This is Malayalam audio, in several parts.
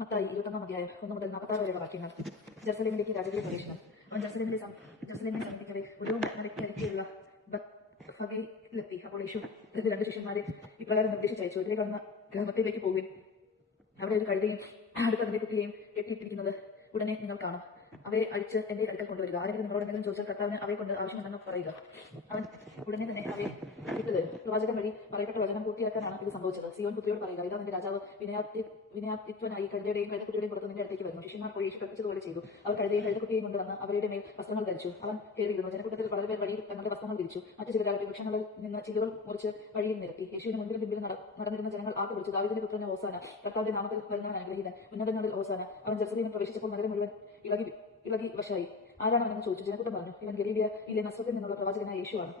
മത്തായി ഇരുപത്തൊന്നാം അധ്യായം ഒന്ന് മുതൽ നാൽപ്പത്താറ് വരെയുള്ള വാക്യങ്ങൾ. ജെറുസലേമിലേക്ക് രാജകീയ പ്രവേശനം. അവൻ ജെറുസലേമിലെ ജെറുസലേമിനെ സമീപിക്കവേ ഒരു മലയ്ക്കരികെയുള്ള ബത്ഫഗയിലെത്തി അപ്പോൾ യേശു തന്റെ രണ്ട് ശിഷ്യന്മാരെ ഇപ്രകാരം നിർദ്ദേശിച്ചയച്ചു ഇതിലെ കാണുന്ന ഗ്രാമത്തിലേക്ക് പോവുകയും അവിടെ ഒരു കഴുതയും അടുത്ത് അതിന്റെ കുട്ടിയെയും കെട്ടിയിട്ടിരിക്കുന്നത് ഉടനെ നിങ്ങൾ കാണും. അവയെ അഴിച്ച് എന്റെ അടുക്കൽ കൊണ്ടുവരിക. ആരെങ്കിലും നിങ്ങളോട് എന്തെങ്കിലും ചോദിച്ചാൽ കർത്താവിന് അവയെ കൊണ്ട് ആവശ്യമുണ്ടെന്ന് പറയുക. അവൻ ഉടനെ തന്നെ അവയെ വിട്ടത് പ്രവാചകൻ വഴി പറയപ്പെട്ട വചനം പൂർത്തിയാക്കാനാണ് ഇത് സംഭവിച്ചത്. സിയോൻ കുട്ടിയോട് പറയുക ഇതാ നിന്റെ രാജാവ് വിനയാത്തി കഴുതയുടെയും കഴുതക്കുട്ടിയുടെയും പുറത്ത് നിന്റെ അടുത്തേക്ക് വരുന്നു. ശിഷ്യന്മാർ പോയി യേശു കൽപ്പിച്ചതുപോലെ ചെയ്തു. അവർ കഴുതയും കഴുതക്കുട്ടിയെയും കൊണ്ടുവന്ന് അവരുടെ മേൽ വസ്ത്രങ്ങൾ ധരിച്ചു. അവൻ കയറിയിരുന്നു. ജനക്കൂട്ടത്തിൽ വളരെ പേർ വഴിയിൽ തങ്ങളുടെ വസ്ത്രങ്ങൾ വിരിച്ചു മറ്റു ചിലർ വൃക്ഷങ്ങളിൽ നിന്ന് ചില്ലുകൾ മുറിച്ച് വഴിയിൽ നിരത്തി. യേശുവിന് മുൻപിലും പിമ്പിലും നട- നടന്നിരുന്ന ജനങ്ങൾ ആർക്ക് വിളിച്ചു ദാവിദിന്റെ പുത്രനെ ഓസാന കർത്താവിന്റെ നാമത്തിൽ വരുന്നവൻ അനുഗ്രഹീതൻ ഉന്നതങ്ങളിൽ ഓസാന. അവൻ ജെറുസലേമിൽ പ്രവേശിച്ചപ്പോൾ നഗരം മുഴുവൻ ഇളകി ഇളകി വശായി ആരാണ് അവനെന്ന് ചോദിച്ചു ജനക്കൂട്ടം പറഞ്ഞു ഇവൻ ഗലീലിയയിലെ നസ്രത്തിൽ നിന്നുള്ള പ്രവാചകനായ യേശുവാണ്.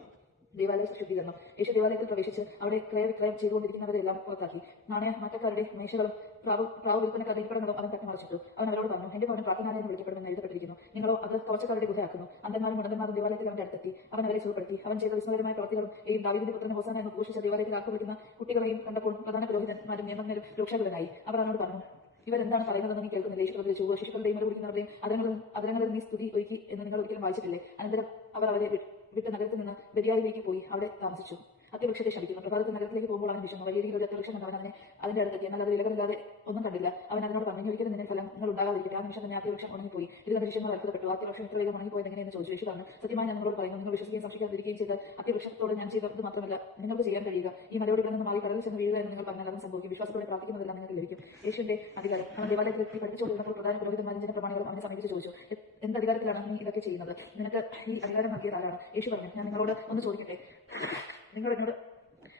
ദേവാലയ ശുദ്ധീകരണം. യേശു ദേവാലയത്തിൽ പ്രവേശിച്ച് അവിടെ ക്രയവിക്രയം ചെയ്തുകൊണ്ടിരിക്കുന്നവരെല്ലാം പുറത്താക്കി നാണയ മാറ്റക്കാരുടെ മേശകളും പ്രാവ് പ്രാവ് വിൽപ്പനക്കാരുടെ ഇരിപ്പിടങ്ങളും അവൻ തട്ടിമറിച്ചിട്ടു അവൻ അവരോട് പറഞ്ഞു എന്റെ ഭവനം പ്രാർത്ഥനാലയം എന്ന് വിളിക്കപ്പെടുമെന്ന് എഴുതപ്പെട്ടിരിക്കുന്നു. നിങ്ങളോ അത് കുറച്ചക്കാരുടെ ഗുഹയാക്കുന്നു. അന്തന്മാരും മുടന്തന്മാരും ദേവാലയത്തിൽ അവന്റെ അടുത്തെത്തി. അവൻ അവരെ സുഖപ്പെടുത്തി. അവൻ ചെയ്ത വിസ്മരമായ പ്രവർത്തികളും ഈ ദാവീദിന്റെ പുത്രൻ ഹോസാന എന്ന് ഘോഷിച്ച ദേവാലയത്തിൽ ആക്രമിക്കുന്ന കുട്ടികളെയും കണ്ടപ്പോൾ പ്രധാന പുരോഹിതന്മാരും നിയമജ്ഞരും രൂക്ഷകുലനായി അവർ അവനോട് പറഞ്ഞു ഇവരെന്താണ് പറയുന്നതെന്ന് നീ കേൾക്കുന്നില്ല യേശു ചോദിച്ചു ശിശുക്കളുടെയും കുടിക്കുന്നവരുടെയും അതങ്ങളിൽ അതങ്ങളിൽ നീ സ്തുതി ഒരുക്കി എന്ന് നിങ്ങൾ ഒരിക്കലും വായിച്ചിട്ടില്ലേ? അനന്തരം അവർ അവരെ വിട്ട് നഗരത്തിൽ നിന്ന് ദരിയായിലേക്ക് പോയി അവിടെ താമസിച്ചു. അത്യവൃക്ഷത്തെ ശപിക്കുന്നു. പ്രഭാതത്തിൽ നഗരത്തിലേക്ക് പോകുമ്പോൾ അവൻ വിഷമം വലിയ രീതിയിൽ ഒരു അത്യവൃക്ഷം കണ്ടവൻ അവനെ അതിന്റെ അടുത്തെത്തി. എന്നാൽ അത് ഇലകളില്ലാതെ ഒന്നും കണ്ടില്ല. അവൻ അതിനോട് പറഞ്ഞു "ഇനി ഒരിക്കലും നിന്നെ ഫലം നിങ്ങൾ ഉണ്ടാകാതിരിക്കട്ടെ. ആ നിമിഷം തന്നെ അത്യവൃക്ഷം ഉണങ്ങിപ്പോയി. ഇത് കണ്ട ശിഷ്യന്മാർ അത്ഭുതപ്പെട്ടു അത്യവൃക്ഷം ഇത്രയും ഉണങ്ങിപ്പോയത് എങ്ങനെയെന്ന് ചോദിച്ചു. ശിശു പറഞ്ഞു സത്യമായി ഞാൻ നിങ്ങളോട് പറയുന്നു. നിങ്ങൾ വിശ്വസിക്കുകയും സംശയിക്കാതിരിക്കുകയും ചെയ്ത് അത്യവൃക്ഷത്തോട് ഞാൻ ചെയ്തത് മാത്രമല്ല നിങ്ങൾക്ക് ചെയ്യാൻ കഴിയുക. ഈ മലയോട് നിന്ന് മാറി കടലിൽ ചെന്ന് വീഴുക എന്ന് നിങ്ങൾ പറഞ്ഞാൽ അതും സംഭവിക്കും. വിശ്വാസത്തോടെ പ്രാർത്ഥിക്കുന്നതെല്ലാം നിങ്ങൾക്ക് ലഭിക്കും. യേശുവിന്റെ അധികാരം. അവൻ ദേവാലയത്തിൽ പഠിച്ചുകൊണ്ടിരുന്നപ്പോൾ പ്രധാന പുരോഹിതന്മാരും ജനപ്രമാണികളും അവനെ സമീപിച്ച് ചോദിച്ചു "എ- എന്ത് അധികാരത്തിലാണ് നീ ഇതൊക്കെ ചെയ്യുന്നത്? നിനക്ക് ഈ അധികാരം നൽകിയത് ആരാണ്? യേശു പറഞ്ഞു ഞാൻ നിങ്ങളോട് ഒന്ന് ചോദിക്കട്ടെ? നിങ്ങൾ എന്നോട്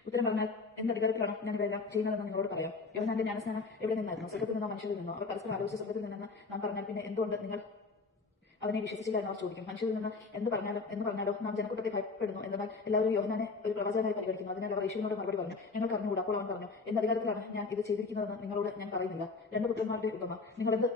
ഉത്തരം പറഞ്ഞാൽ എന്റെ അധികാരത്തിലാണ് ഞാൻ ഇതെല്ലാം ചെയ്യുന്നതെന്ന് നിങ്ങളോട് പറയാം. യോഹനാന്റെ ജ്ഞാനസ്ഥാനം എവിടെ നിന്നായിരുന്നു? സ്വർഗത്തിൽ നിന്നോ മനുഷ്യരിൽ നിന്നോ? അവർ പരസ്പരം ആലോചിച്ച സ്വർഗത്തിൽ നിന്നെന്ന് നാം പറഞ്ഞാൽ പിന്നെ എന്തുകൊണ്ട് നിങ്ങൾ അവനെ വിശ്വസിച്ചില്ല എന്ന് ചോദിക്കും. മനുഷ്യരിൽ നിന്ന് എന്ത് പറഞ്ഞാലും എന്ന് പറഞ്ഞാലോ നാം ജനക്കൂട്ടത്തെ ഭയപ്പെടുന്നു എന്നാൽ എല്ലാവരും യോഹനാനെ ഒരു പ്രവാചകനായി പരിഗണിക്കുന്നു. അതിനാൽ അവർ മറുപടി പറഞ്ഞു. ഞങ്ങൾക്ക് അറിഞ്ഞുകൂടാ അപ്പോൾ അവൻ പറഞ്ഞു എന്റെ അധികാരത്തിലാണ് ഞാൻ ഇത് ചെയ്തിരിക്കുന്നതെന്ന് നിങ്ങളോട് ഞാൻ പറയുന്നില്ല. രണ്ട് പുത്രന്മാരുടെ ഉപമ. നിങ്ങൾ എന്ത്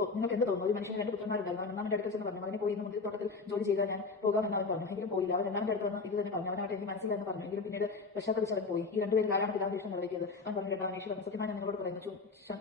നിങ്ങൾക്ക് എന്ത് തോന്നുന്നു? ഒരു മനുഷ്യന് രണ്ട് പുത്രന്മാരുണ്ടായിരുന്നു. അവൻ അടുത്ത് ചെന്ന് പറഞ്ഞു അവനെ പോയി ഇന്ന് മുന്തിരിത്തോട്ടത്തിൽ ജോലി ചെയ്താൽ ഞാൻ പോകാമെന്ന് അവൻ പറഞ്ഞു. എങ്കിലും പോയില്ല. അവൻ രണ്ടാമത്തെ അടുത്ത് വന്ന് ഇത് തന്നെ പറഞ്ഞു. അവനായിട്ട് എനിക്ക് മനസ്സിലായെന്ന് പറഞ്ഞു. എങ്കിലും പിന്നീട് പശ്ചാത്തലിച്ച് അവൻ പോയി. ഈ രണ്ടുപേരിൽ ആരാണ് പിതാവ് ഇഷ്ടം നിറവേറ്റിയത് അവൻ പറഞ്ഞു യേശു പറഞ്ഞു സത്യമായി നിങ്ങളോട് പറയുന്നു.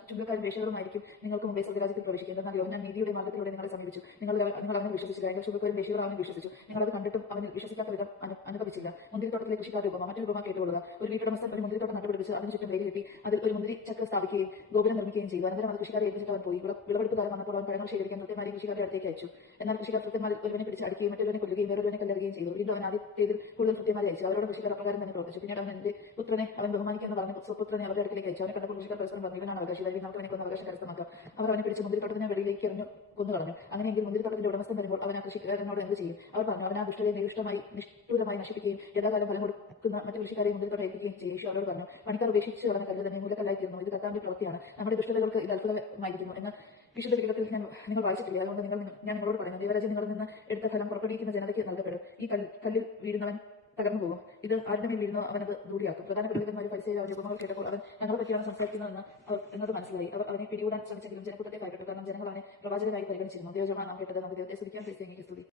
ചുങ്കക്കാരും വേഷകളുമായിരിക്കും നിങ്ങൾക്ക് മുമ്പേ സ്വർഗരാജ്യത്തിൽ പ്രവേശിക്കുന്നത് എന്നാൽ യോഹന്നാൻ നീതിയുടെ മാർഗത്തിലൂടെ നിങ്ങളെ സമീപിച്ചു. നിങ്ങൾ നിങ്ങൾ അവനെ വിശ്വസിച്ചില്ല ഷുഗർ വേഷികളും അവനെ വിശ്വസിച്ചു. നിങ്ങൾ അത് കണ്ടിട്ടും അവന് വിശ്വസിക്കാത്ത വിധം അനു- അനുഭവിച്ചില്ല. മുന്തിരിത്തോട്ടത്തിലെ കൃഷിക്കാരുടെ ഉപമ മറ്റൊരു ഉപമ കേട്ടുകൊള്ളുക. ഒരു വീട്ടുടമസ്ഥൻ ഒരു മുന്തിരിത്തോട്ടം കണ്ടുപിടിച്ച് അതിന് ചുറ്റും വേലി കെട്ടി അതിൽ ഒരു മുന്തിരി ചക്ര സ്ഥാപിക്കുകയും ഗോപുരം നിർമ്മിക്കുകയും ചെയ്തു. അനന്തരം അത് കൃഷിക്കാരെ ഏൽപ്പിച്ചിട്ട് അവൻ പോയി. വിള- വിളവെടുപ്പ് കാലം വന്നപ്പോൾ അവൻ പഴങ്ങൾ ശേഖരിക്കാൻ കൃത്യമായി കൃഷിക്കാരുടെ അടുത്തേക്ക് അയച്ചു. എന്നാൽ കൃഷിക്കാർ കൃത്യമായി ഒരുവനെ പിടിച്ച് അടിക്കുകയും മറ്റൊരുവനെ കൊല്ലുകയും വേറൊരുവനെ കല്ലുകയും ചെയ്തു. വീണ്ടും അവൻ ആദ്യത്തേതിൽ കൂടുതൽ കൃത്യമായി അയച്ചു. അവരോട് കൃഷിക്കാർ അപ്രകാരം തന്നെ പ്രവർത്തിച്ചു. പിന്നീട് അവൻ എന്റെ പുത്രനെ അവൻ ബഹുമാനിക്കുന്ന പറഞ്ഞു സ്വപുത്രനെ അവരുടെ അടുത്തേക്ക് അയച്ചു. അവനെ കണ്ടപ്പോൾ കൃഷിക്കാർ പരസ്പരം പറഞ്ഞു ഇവനാണ് അവകാശി അല്ലെങ്കിൽ നമുക്ക് അവനെ അവകാശം കരസ്ഥമാക്കാം. അവർ അവനെ പിടിച്ച് മുന്തിരിത്തോട്ടത്തിന് വെളിയിലേക്ക് എറിഞ്ഞു കൊന്നു കളഞ്ഞു അങ്ങനെയെങ്കിൽ മുന്തിരിത്തോട്ടത്തിന്റെ ഉടമസ്ഥൻ വരുമ്പോൾ അവൻ ആ കൃഷിക്കാരനോട് എന്ത് ചെയ്യും? അവർ പറഞ്ഞു അവൻ ആ ദുഷ്ടരെ നിഷ്ഠമായി നിഷ്ഠൂരമായി നശിപ്പിക്കുകയും യഥാകാലം ഫലം കൊടുക്കുന്ന മറ്റു കൃഷിക്കാരെ മുമ്പിൽ ഏൽപ്പിക്കുകയും ചെയ്യും യേശു അവരോട് പറഞ്ഞു പണിക്കാർ ഉപേക്ഷിച്ച് കളഞ്ഞ കല്ല് തന്നെ മൂലക്കല്ലായി തീർന്നു ഇത് കർത്താവിന്റെ പ്രവൃത്തിയാണ്. നമ്മുടെ ദുഷ്ടതകൾക്ക് ഇത് അത്ഭുതമായിരിക്കുന്നു. എന്ന വിശുദ്ധ ഗ്രഹത്തിൽ ഞാൻ നിങ്ങൾ വായിച്ചിട്ടില്ല? അതുകൊണ്ട് നിങ്ങൾ ഞാൻ നിങ്ങളോട് പറയുന്നു ദൈവരാജ്യം നിങ്ങളിൽ നിന്ന് എടുത്ത ഫലം പുറപ്പെടുവിക്കുന്ന ജനതയ്ക്ക് നൽകപ്പെടും. ഈ കല്ല് കല്ലിൽ വീഴുന്നവൻ തകർന്നു പോകും ഇത് ആരുടെ മേൽ വീഴുന്നോ അവനത് ദൂരിയാക്കും. ആയിരുന്നുവെന്ന് എന്നത് മനസ്സിലായി. അവർ അവനെ പിടികൂടാൻ ശ്രമിച്ചെങ്കിലും ജനക്കൂട്ടത്തെ ഭയപ്പെട്ടു. കാരണം ജനങ്ങൾ അവനെ പ്രവാചകരായി പരിഗണിച്ചിരുന്നു. ദൈവജോഹാനാം കേട്ടത്. നമുക്ക് ദൈവത്തെ സ്തുതിക്കാൻ ക്രിസ്തീനിക്ക്